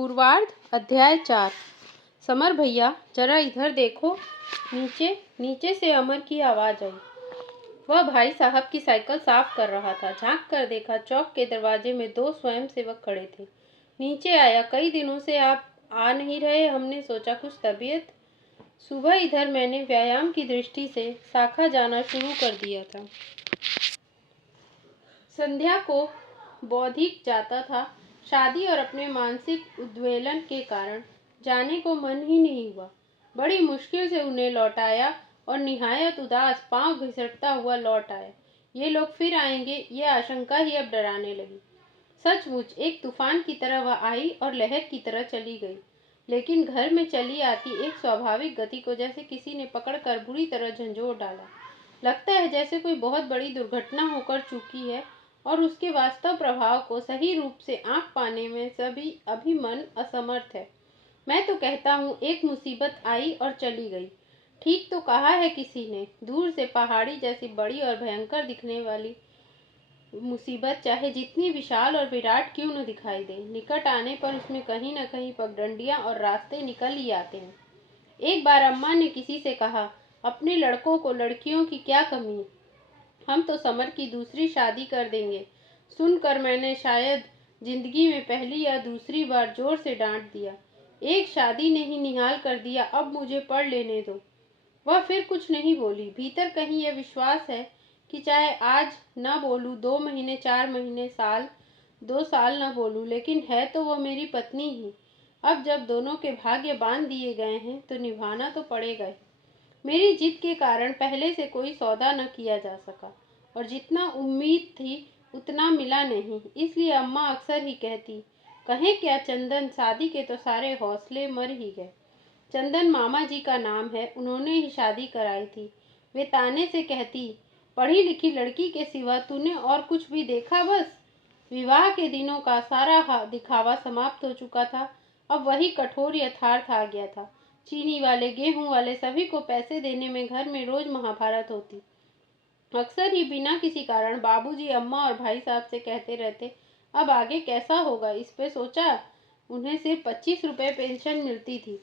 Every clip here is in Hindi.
पूर्वार्ध अध्याय 4। समर भैया जरा इधर देखो। नीचे नीचे से अमर की आवाज आई। वह भाई साहब की साइकिल साफ कर रहा था। झांक कर देखा, चौक के दरवाजे में 2 स्वयंसेवक खड़े थे। नीचे आया, कई दिनों से आप आ नहीं रहे, हमने सोचा कुछ तबीयत। सुबह इधर मैंने व्यायाम की दृष्टि से शाखा जाना शुरू कर दिया था। संध्या को बौद्धिक जाता था। शादी और अपने मानसिक उद्वेलन के कारण जाने को मन ही नहीं हुआ। बड़ी मुश्किल से उन्हें लौटाया और निहायत उदास, पांव घिसटता हुआ लौट आया। ये लोग फिर आएंगे, ये आशंका ही अब डराने लगी। सचमुच एक तूफान की तरह वह आई और लहर की तरह चली गई, लेकिन घर में चली आती एक स्वाभाविक गति को जैसे किसी ने पकड़कर बुरी तरह झंझोर डाला। लगता है जैसे कोई बहुत बड़ी दुर्घटना होकर चुकी है और उसके वास्तव प्रभाव को सही रूप से आंक पाने में सभी अभी मन असमर्थ है। मैं तो कहता हूँ एक मुसीबत आई और चली गई। ठीक तो कहा है किसी ने, दूर से पहाड़ी जैसी बड़ी और भयंकर दिखने वाली मुसीबत चाहे जितनी विशाल और विराट क्यों न दिखाई दे, निकट आने पर उसमें कहीं न कहीं पगडंडियां और रास्ते निकल ही आते हैं। एक बार अम्मा ने किसी से कहा, अपने लड़कों को लड़कियों की क्या कमी है, हम तो समर की दूसरी शादी कर देंगे। सुनकर मैंने शायद जिंदगी में पहली या दूसरी बार जोर से डांट दिया। एक शादी ने ही निहाल कर दिया, अब मुझे पढ़ लेने दो। वह फिर कुछ नहीं बोली। भीतर कहीं यह विश्वास है कि चाहे आज न बोलूं, 2 महीने, 4 महीने, साल, 2 साल न बोलूं, लेकिन है तो वह मेरी पत्नी ही। अब जब दोनों के भाग्य बांध दिए गए हैं तो निभाना तो पड़ेगा ही। मेरी जिद के कारण पहले से कोई सौदा न किया जा सका और जितना उम्मीद थी उतना मिला नहीं। इसलिए अम्मा अक्सर ही कहती, कहें क्या चंदन, शादी के तो सारे हौसले मर ही गए। चंदन मामा जी का नाम है, उन्होंने ही शादी कराई थी। वे ताने से कहती, पढ़ी लिखी लड़की के सिवा तूने और कुछ भी देखा? बस विवाह के दिनों का सारा दिखावा समाप्त हो चुका था। अब वही कठोर यथार्थ आ गया था। चीनी वाले, गेहूं वाले, सभी को पैसे देने में घर में रोज महाभारत होती। अक्सर ही बिना किसी कारण बाबूजी अम्मा और भाई साहब से कहते रहते, अब आगे कैसा होगा, इस पे सोचा? उन्हें सिर्फ 25 रुपए पेंशन मिलती थी।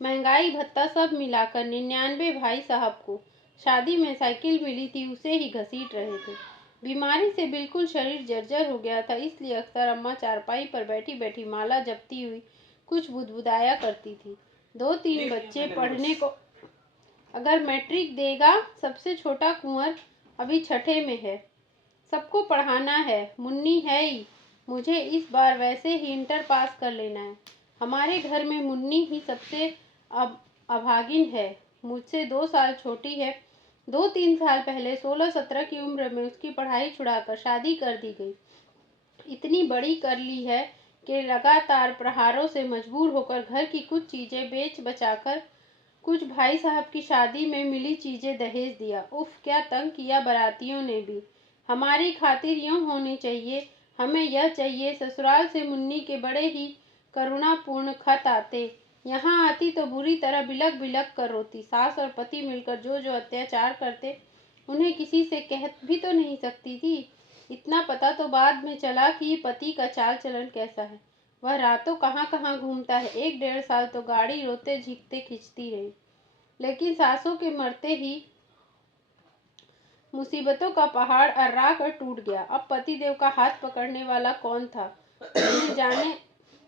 महंगाई भत्ता सब मिलाकर 99 भाई साहब को शादी में साइकिल मिली थी, उसे ही घसीट रहे थे। बीमारी से बिल्कुल शरीर जर्जर हो गया था, इसलिए अक्सर अम्मा चारपाई पर बैठी बैठी माला जपती हुई कुछ बुदबुदाया करती थी। 2-3 बच्चे पढ़ने को अगर मैट्रिक देगा। सबसे छोटा कुंवर अभी 6ठे में है। सबको पढ़ाना है, मुन्नी है ही। मुझे इस बार वैसे ही इंटर पास कर लेना है। हमारे घर में मुन्नी ही सबसे अभागिन है, मुझसे 2 साल छोटी है। 2-3 साल पहले 16-17 की उम्र में उसकी पढ़ाई छुड़ाकर शादी कर दी गई। इतनी बड़ी कर ली है कि लगातार प्रहारों से मजबूर होकर घर की कुछ चीजें बेच बचाकर कुछ भाई साहब की शादी में मिली चीजें दहेज दिया। उफ, क्या तंग किया बारातियों ने भी। हमारी खातिर यूं होनी चाहिए, हमें यह चाहिए। ससुराल से मुन्नी के बड़े ही करुणापूर्ण खत आते। यहाँ आती तो बुरी तरह बिलक बिलक कर रोती। सास और पति मिलकर जो जो अत्याचार करते, उन्हें किसी से कह भी तो नहीं सकती थी। इतना पता तो बाद में चला कि पति का चाल चलन कैसा है। वह रातों कहाँ कहाँ घूमता है। 1-1.5 साल तो गाड़ी रोते झिकते खींचती रही, लेकिन सासों के मरते ही मुसीबतों का पहाड़ अर्रा कर टूट गया। अब पतिदेव का हाथ पकड़ने वाला कौन था? उसने जाने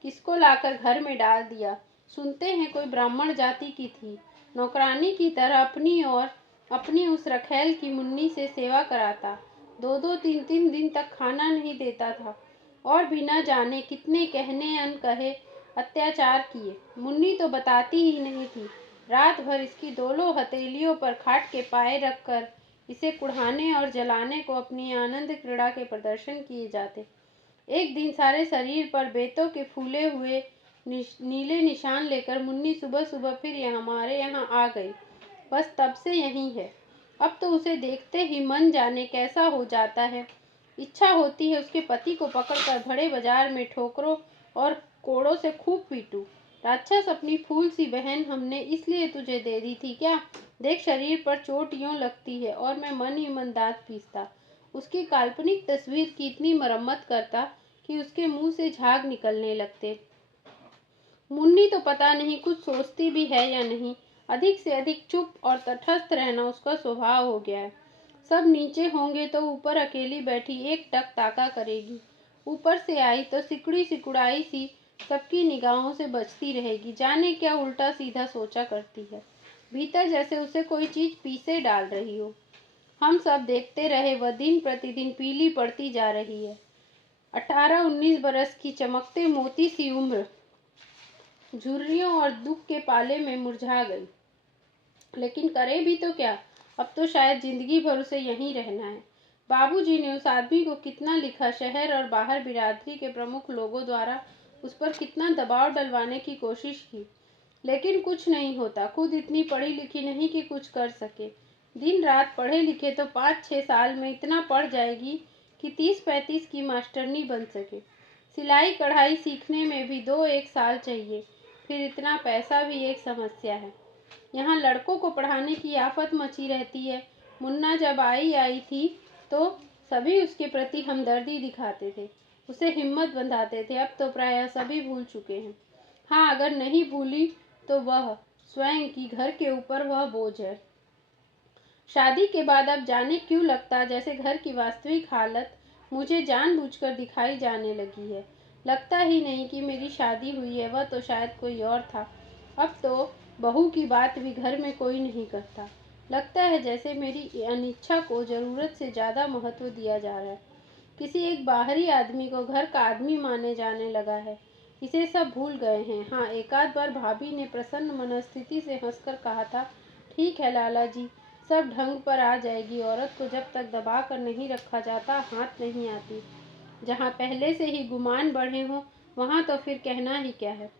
किसको लाकर घर में डाल दिया। सुनते हैं कोई ब्राह्मण जाति की थी, नौकरानी की तरह अपनी और अपनी उस रखैल की मुन्नी से सेवा कराता। 2-2, 3-3 दिन तक खाना नहीं देता था और भी न जाने कितने कहने अनकहे अत्याचार किए। मुन्नी तो बताती ही नहीं थी। रात भर इसकी दोनों हथेलियों पर खाट के पाए रखकर इसे कुढ़ाने और जलाने को अपनी आनंद क्रीड़ा के प्रदर्शन किए जाते। एक दिन सारे शरीर पर बेतों के फूले हुए नीले निशान लेकर मुन्नी सुबह सुबह फिर हमारे यहाँ आ गई। बस तब से यहीं है। अब तो उसे देखते ही मन जाने कैसा हो जाता है। इच्छा होती है उसके पति को पकड़कर बड़े बाजार में ठोकरों और कोड़ों से खूब पीटूं। राक्षस, अपनी फूल सी बहन हमने इसलिए तुझे दे दी थी क्या? देख, शरीर पर चोट यूं लगती है। और मैं मन ही मन दांत पीसता, उसकी काल्पनिक तस्वीर की इतनी मरम्मत करता कि उसके मुंह से झाग निकलने लगते। मुन्नी तो पता नहीं कुछ सोचती भी है या नहीं, अधिक से अधिक चुप और तटस्थ रहना उसका स्वभाव हो गया है। सब नीचे होंगे तो ऊपर अकेली बैठी एक टक ताका करेगी। ऊपर से आई तो सिकुड़ी सिकुड़ाई सी सबकी निगाहों से बचती रहेगी, जाने क्या उल्टा सीधा सोचा करती है। भीतर जैसे उसे कोई चीज पीछे डाल रही हो। हम सब देखते रहे, वह दिन प्रतिदिन पीली पड़ती जा रही है। 18-19 बरस की चमकते मोती सी उम्र झुर्रियों और दुख के पाले में मुरझा गई। लेकिन करे भी तो क्या, अब तो शायद जिंदगी भर उसे यहीं रहना है। बाबूजी ने उस आदमी को कितना लिखा, शहर और बाहर बिरादरी के प्रमुख लोगों द्वारा उस पर कितना दबाव डलवाने की कोशिश की, लेकिन कुछ नहीं होता। खुद इतनी पढ़ी लिखी नहीं कि कुछ कर सके। दिन रात पढ़े लिखे तो 5-6 साल में इतना पढ़ जाएगी कि 30-35 की मास्टरनी बन सके। सिलाई कढ़ाई सीखने में भी 2-1 साल चाहिए, फिर इतना पैसा भी एक समस्या है। यहाँ लड़कों को पढ़ाने की आफत मची रहती है। मुन्ना जब आई थी तो सभी उसके प्रति हमदर्दी दिखाते थे, उसे हिम्मत बंधाते थे। अब तो प्रायः सभी भूल चुके हैं। हाँ, अगर नहीं भूली तो वह स्वयं की घर के ऊपर वह बोझ है। शादी के बाद अब जाने क्यों लगता जैसे घर की वास्तविक हालत मुझे जानबूझकर दिखाई जाने लगी है। लगता ही नहीं कि मेरी शादी हुई है, वह तो शायद कोई और था। अब तो बहू की बात भी घर में कोई नहीं करता। लगता है जैसे मेरी अनिच्छा को जरूरत से ज़्यादा महत्व दिया जा रहा है। किसी एक बाहरी आदमी को घर का आदमी माने जाने लगा है। इसे सब भूल गए हैं। हाँ, एक आध बार भाभी ने प्रसन्न मनस्थिति से हंसकर कहा था, ठीक है लाला जी, सब ढंग पर आ जाएगी। औरत को जब तक दबा कर नहीं रखा जाता हाथ नहीं आती। जहाँ पहले से ही गुमान बढ़े हों वहाँ तो फिर कहना ही क्या है।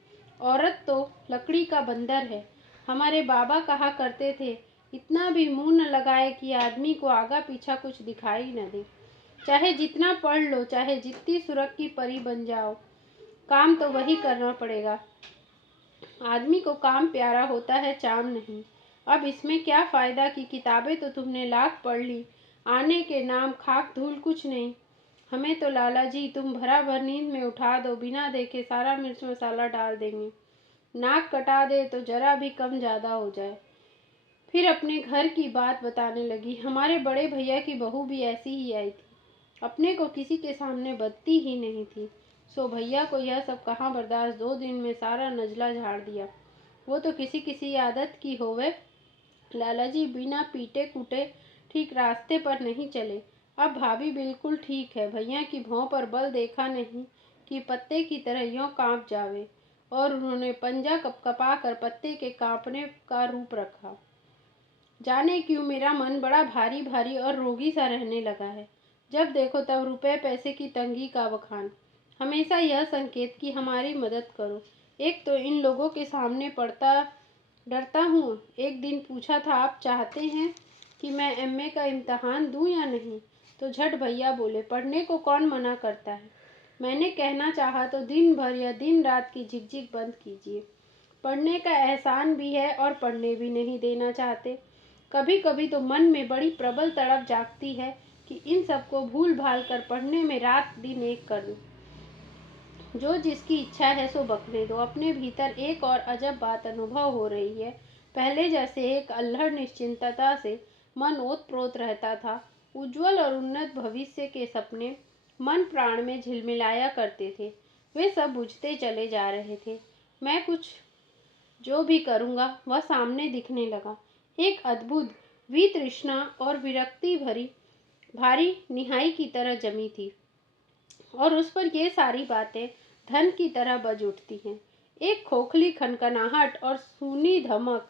औरत तो लकड़ी का बंदर है। हमारे बाबा कहा करते थे, इतना भी मुंह न लगाए कि आदमी को आगा पीछा कुछ दिखाई न दे। चाहे जितना पढ़ लो, चाहे जितनी सुरख की परी बन जाओ, काम तो वही करना पड़ेगा। आदमी को काम प्यारा होता है, चाम नहीं। अब इसमें क्या फायदा कि किताबें तो तुमने लाख पढ़ ली, आने के नाम खाक धूल कुछ नहीं। हमें तो लाला जी तुम भरा भर नींद में उठा दो, बिना देखे सारा मिर्च मसाला डाल देंगे। नाक कटा दे तो जरा भी कम ज़्यादा हो जाए। फिर अपने घर की बात बताने लगी। हमारे बड़े भैया की बहू भी ऐसी ही आई थी, अपने को किसी के सामने बदती ही नहीं थी। सो भैया को यह सब कहाँ बर्दाश्त, 2 दिन में सारा नजला झाड़ दिया। वो तो किसी किसी आदत की होवे। लाला जी बिना पीटे कूटे ठीक रास्ते पर नहीं चले। अब भाभी बिल्कुल ठीक है। भैया की भौं पर बल देखा नहीं कि पत्ते की तरह यों कांप जावे, और उन्होंने पंजा कपकपा कर पत्ते के कांपने का रूप रखा। जाने क्यों मेरा मन बड़ा भारी भारी और रोगी सा रहने लगा है। जब देखो तब रुपए पैसे की तंगी का बखान, हमेशा यह संकेत कि हमारी मदद करो। एक तो इन लोगों के सामने पड़ता डरता हूँ। एक दिन पूछा था, आप चाहते हैं कि मैं एमए का इम्तहान दूं या नहीं, तो झट भैया बोले, पढ़ने को कौन मना करता है। मैंने कहना चाहा तो दिन भर या दिन रात की झिकझिक बंद कीजिए। पढ़ने का एहसान भी है और पढ़ने भी नहीं देना चाहते। कभी कभी तो मन में बड़ी प्रबल तड़प जागती है कि इन सबको भूल भाल कर पढ़ने में रात दिन एक कर दूं। जो जिसकी इच्छा है सो बकने दो। अपने भीतर एक और अजब बात अनुभव हो रही है। पहले जैसे एक अल्हड़ निश्चिंतता से मन ओतप्रोत रहता था। उज्जवल और उन्नत भविष्य के सपने मन प्राण में झिलमिलाया करते थे, वे सब बुझते चले जा रहे थे। मैं कुछ जो भी करूँगा वह सामने दिखने लगा। एक अद्भुत वितृष्णा और विरक्ति भरी भारी निहाई की तरह जमी थी, और उस पर ये सारी बातें धन की तरह बज उठती हैं। एक खोखली खनखनाहट और सूनी धमक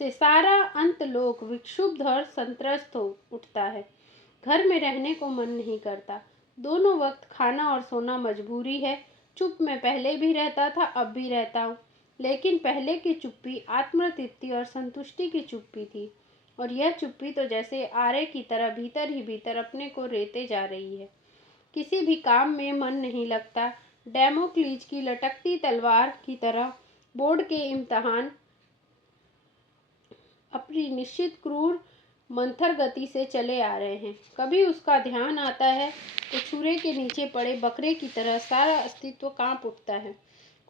से सारा अंतलोक विक्षुब्ध और संत्रस्त हो उठता है। घर में रहने को मन नहीं करता। दोनों वक्त खाना और सोना मजबूरी है। चुप मैं पहले भी रहता था, अब भी रहता हूँ, लेकिन पहले की चुप्पी आत्मतृप्ति और संतुष्टि की चुप्पी थी, और यह चुप्पी तो जैसे आरे की तरह भीतर ही भीतर अपने को रेते जा रही है। किसी भी काम में मन नहीं लगता। डेमोक्लीज की लटकती तलवार की तरह बोर्ड के इम्तिहान अपनी निश्चित क्रूर मंथर गति से चले आ रहे हैं। कभी उसका ध्यान आता है तो छुरे के नीचे पड़े बकरे की तरह सारा अस्तित्व कांप उठता है।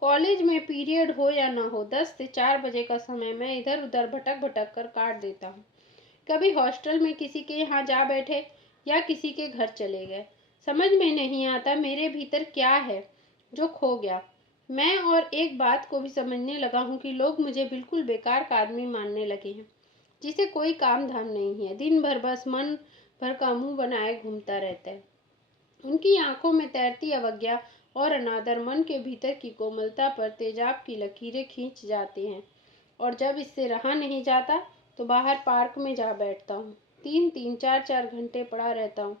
कॉलेज में पीरियड हो या ना हो, 10 से 4 बजे का समय मैं इधर उधर भटक भटक कर काट देता हूँ। कभी हॉस्टल में किसी के यहाँ जा बैठे या किसी के घर चले गए। समझ में नहीं आता मेरे भीतर क्या है जो खो गया। मैं और एक बात को भी समझने लगा हूँ कि लोग मुझे बिल्कुल बेकार का आदमी मानने लगे हैं, जिसे कोई काम धाम नहीं है, दिन भर बस मन भर का मुंह बनाए घूमता रहता है। उनकी आंखों में तैरती अवज्ञा और अनादर मन के भीतर की कोमलता पर तेजाब की लकीरें खींच जाते हैं, और जब इससे रहा नहीं जाता तो बाहर पार्क में जा बैठता हूँ। 3-3 4-4 घंटे पड़ा रहता हूँ।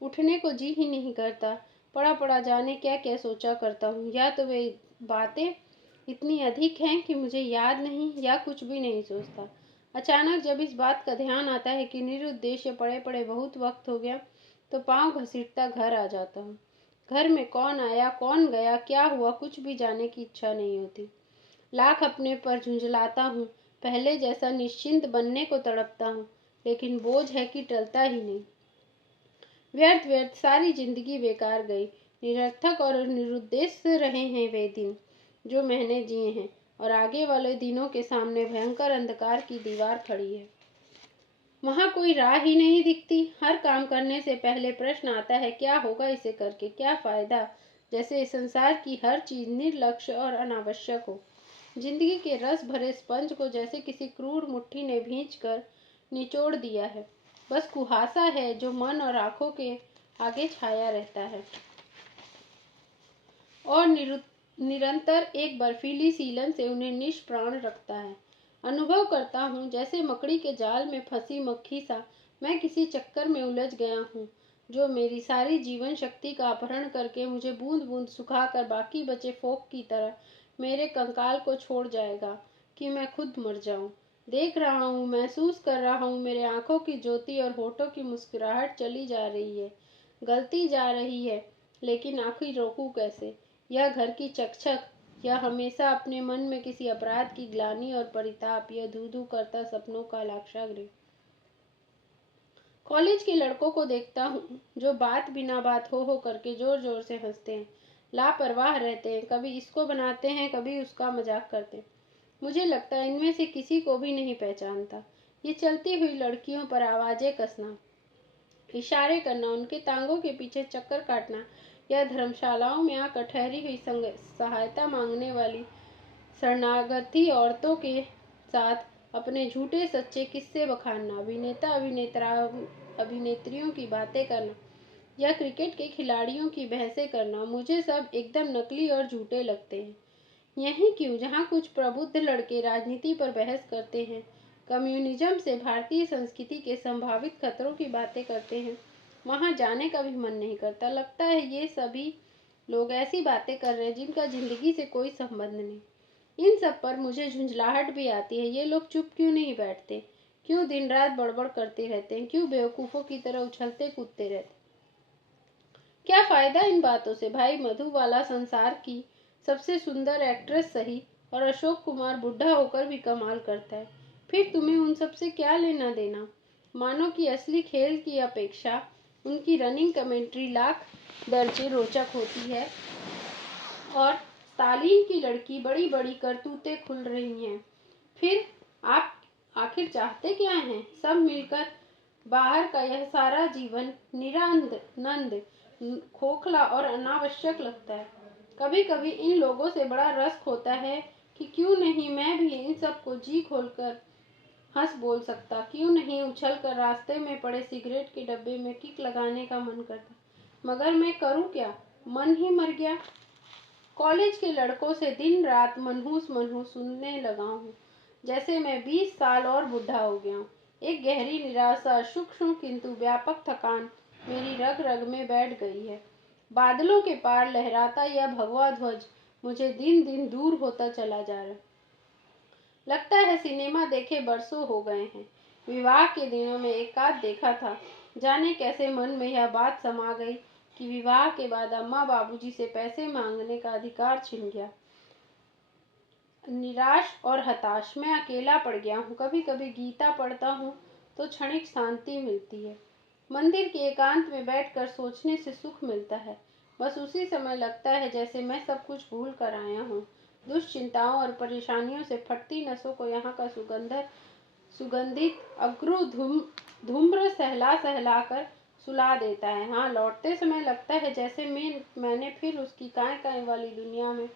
उठने को जी ही नहीं करता। पड़ा पड़ा जाने क्या क्या सोचा करता हूँ, या तो वे बातें इतनी अधिक हैं कि मुझे याद नहीं, या कुछ भी नहीं सोचता। अचानक जब इस बात का ध्यान आता है कि निरुद्देश्य पड़े पड़े बहुत वक्त हो गया, तो पांव घसीटता घर आ जाता हूँ। घर में कौन आया कौन गया क्या हुआ कुछ भी जानने की इच्छा नहीं होती। लाख अपने पर झुंझलाता हूँ, पहले जैसा निश्चिंत बनने को तड़पता हूँ, लेकिन बोझ है कि टलता ही नहीं। व्यर्थ व्यर्थ सारी जिंदगी बेकार गई। निरर्थक और निरुद्देश्य रहे हैं वे दिन जो मैंने जिए हैं, और आगे वाले दिनों के सामने भयंकर अंधकार की दीवार खड़ी है। वहां कोई राह ही नहीं दिखती। हर काम करने से पहले प्रश्न आता है, क्या होगा इसे करके, क्या फायदा, जैसे संसार की हर चीज निर्लक्ष्य और अनावश्यक हो। जिंदगी के रस भरे स्पंज को जैसे किसी क्रूर मुट्ठी ने भींच कर निचोड़ दिया है। बस कुहासा है जो मन और आंखों के आगे छाया रहता है, और निरंतर एक बर्फीली सीलन से उन्हें निष्प्राण रखता है। अनुभव करता हूँ जैसे मकड़ी के जाल में फंसी मक्खी सा मैं किसी चक्कर में उलझ गया हूँ, जो मेरी सारी जीवन शक्ति का अपहरण करके मुझे बूंद बूंद सुखाकर बाकी बचे फोक की तरह मेरे कंकाल को छोड़ जाएगा, कि मैं खुद मर जाऊं। देख रहा हूँ, महसूस कर रहा हूँ, मेरे आंखों की ज्योति और होठों की मुस्कुराहट चली जा रही है, गलती जा रही है, लेकिन आखिर रोकूं कैसे। यह घर की चकचक, यह हमेशा अपने मन में किसी अपराध की ग्लानि और परिताप, यह धू धू करता सपनों का लाक्षागृह। कॉलेज के लड़कों को देखता हूँ जो बात बिना बात हो करके जोर जोर से हंसते हैं, लापरवाह रहते हैं, कभी इसको बनाते हैं कभी उसका मजाक करते हैं। मुझे लगता है इनमें से किसी को भी नहीं पहचानता। ये चलती हुई लड़कियों पर आवाजें कसना, इशारे करना, उनके टांगों के पीछे चक्कर काटना, या धर्मशालाओं में आकर ठहरी हुई सहायता मांगने वाली शरणागति औरतों के साथ अपने झूठे सच्चे किस्से बखानना, अभिनेता अभिनेत्रियों की बातें करना, या क्रिकेट के खिलाड़ियों की बहसें करना, मुझे सब एकदम नकली और झूठे लगते हैं। यही क्यों जहाँ कुछ प्रबुद्ध लड़के राजनीति पर बहस करते हैं, कम्युनिज्म से भारतीय संस्कृति के संभावित खतरों की बातें करते हैं, वहां जाने का भी मन नहीं करता। लगता है ये सभी लोग ऐसी बातें कर रहे हैं जिनका जिंदगी से कोई संबंध नहीं। इन सब पर मुझे झुंझलाहट भी आती है। ये लोग चुप क्यों नहीं बैठते, क्यों दिन रात बड़बड़ करते रहते हैं, क्यों बेवकूफ़ों की तरह उछलते कूदते रहते। क्या फायदा इन बातों से। भाई मधुबाला संसार की सबसे सुंदर एक्ट्रेस सही, और अशोक कुमार बुढ़ा होकर भी कमाल करता है, फिर तुम्हें उन सब से क्या लेना देना। मानो कि असली खेल की अपेक्षा उनकी रनिंग कमेंट्री लाख दर्जे रोचक होती है, और स्टालिन की लड़की बड़ी बड़ी करतूतें खुल रही हैं। फिर आप आखिर चाहते क्या हैं। सब मिलकर बाहर का यह सारा जीवन निरानंद, खोखला और अनावश्यक लगता है। कभी कभी इन लोगों से बड़ा रस होता है कि क्यों नहीं मैं भी इन सब को जी खोलकर हंस बोल सकता, क्यों नहीं उछलकर रास्ते में पड़े सिगरेट के डब्बे में किक लगाने का मन करता, मगर मैं करूं क्या, मन ही मर गया। कॉलेज के लड़कों से दिन रात मनहूस मनहूस सुनने लगा हूँ, जैसे मैं 20 साल और बुढ़ा हो गया हूँ। एक गहरी निराशा, सूक्ष्म किंतु व्यापक थकान मेरी रग रग में बैठ गई है। बादलों के पार लहराता यह भगवा ध्वज मुझे दिन दिन दूर होता चला जा रहा है। लगता है सिनेमा देखे बरसों हो गए हैं। विवाह के दिनों में एकाध देखा था। जाने कैसे मन में यह बात समा गई कि विवाह के बाद अम्मा बाबूजी से पैसे मांगने का अधिकार छिन गया। निराश और हताश मैं अकेला पड़ गया हूँ। कभी कभी गीता पढ़ता हूँ तो क्षणिक शांति मिलती है। मंदिर के एकांत में बैठकर सोचने से सुख मिलता है। बस उसी समय लगता है जैसे मैं सब कुछ भूल कर आया हूँ, दुश्चिंताओं और परेशानियों से फटती नसों को यहाँ का सुगंधित अगरू धूम्र सहला सहला कर सुला देता है। हाँ, लौटते समय लगता है जैसे मैंने फिर उसकी काएं काएं वाली दुनिया में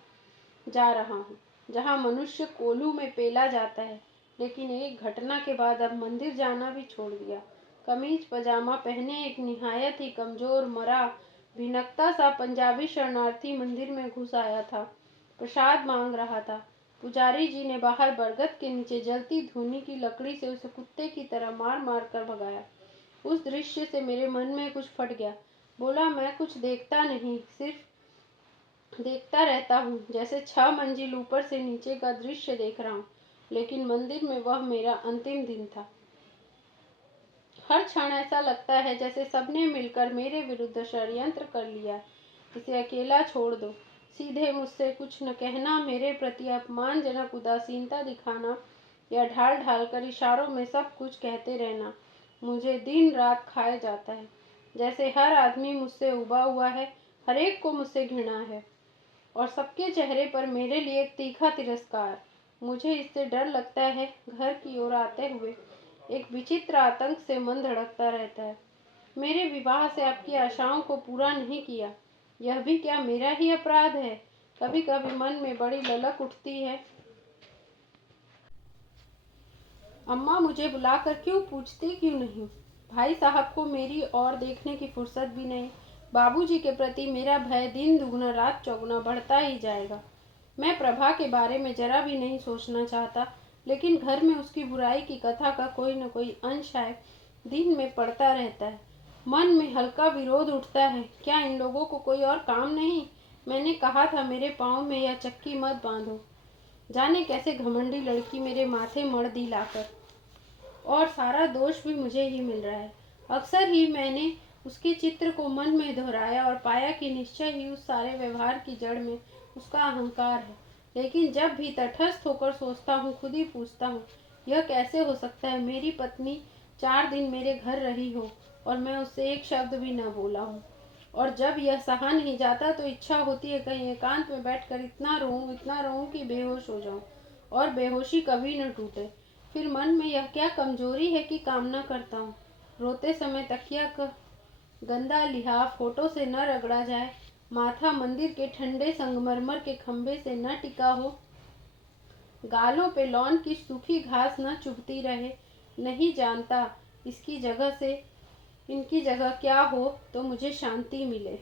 जा रहा हूँ, जहाँ मनुष्य कोल्हू में पेला जाता है। लेकिन एक घटना के बाद अब मंदिर जाना भी छोड़ दिया। कमीज पजामा पहने एक निहायत ही कमजोर मरा भिनकता सा पंजाबी शरणार्थी मंदिर में घुस आया था। प्रसाद मांग रहा था। पुजारी जी ने बाहर बरगद के नीचे जलती धूनी की लकड़ी से उसे कुत्ते की तरह मार मार कर भगाया। उस दृश्य से मेरे मन में कुछ फट गया। बोला, मैं कुछ देखता नहीं, सिर्फ देखता रहता हूँ, जैसे 6 मंजिल ऊपर से नीचे का दृश्य देख रहा हूँ। लेकिन मंदिर में वह मेरा अंतिम दिन था। हर क्षण ऐसा लगता है जैसे सबने मिलकर मेरे विरुद्ध षड्यंत्र कर लिया। इसे अकेला छोड़ दो। सीधे मुझसे कुछ न कहना, मेरे प्रति अपमानजनक उदासीनता दिखाना या ढाल ढाल कर इशारों में सब कुछ कहते रहना मुझे दिन रात खाए जाता है। जैसे हर आदमी मुझसे उबा हुआ है, हर एक को मुझसे घृणा है और सबके चेहरे पर मेरे लिए एक तीखा तिरस्कार। मुझे इससे डर लगता है। घर की ओर आते हुए एक विचित्र आतंक से मन धड़कता रहता है। मेरे विवाह से आपकी आशाओं को पूरा नहीं किया, यह भी क्या मेरा ही अपराध है? कभी कभी मन में बड़ी ललक उठती है। अम्मा मुझे बुलाकर क्यों पूछती क्यों नहीं? भाई साहब को मेरी ओर देखने की फुर्सत भी नहीं। बाबूजी के प्रति मेरा भय दिन दुगना रात चौगुना बढ़ता ही जाएगा। मैं प्रभा के बारे में जरा भी नहीं सोचना चाहता, लेकिन घर में उसकी बुराई की कथा का कोई न कोई अंश है दिन में पड़ता रहता है। मन में हल्का विरोध उठता है। क्या इन लोगों को कोई और काम नहीं? मैंने कहा था मेरे पाँव में यह चक्की मत बांधो। जाने कैसे घमंडी लड़की मेरे माथे मड़ दी लाकर, और सारा दोष भी मुझे ही मिल रहा है। अक्सर ही मैंने उसके चित्र को मन में दोहराया और पाया कि निश्चय ही उस सारे व्यवहार की जड़ में उसका अहंकार है। लेकिन जब भी तटस्थ होकर सोचता हूँ, खुद ही पूछता हूँ, यह कैसे हो सकता है? मेरी पत्नी 4 दिन मेरे घर रही हो और मैं उससे एक शब्द भी न बोला हूँ। और जब यह सहा नहीं जाता तो इच्छा होती है कहीं एकांत में बैठकर इतना रोऊं कि बेहोश हो जाऊं, और बेहोशी कभी न टूटे। फिर मन में यह क्या कमजोरी है कि कामना करता हूँ। रोते समय तकिया का गंदा लिहाफ होठों से न रगड़ा जाए, माथा मंदिर के ठंडे संगमरमर के खंभे से न टिका हो, गालों पे लॉन की सूखी घास न चुभती रहे। नहीं जानता इनकी जगह क्या हो तो मुझे शांति मिले।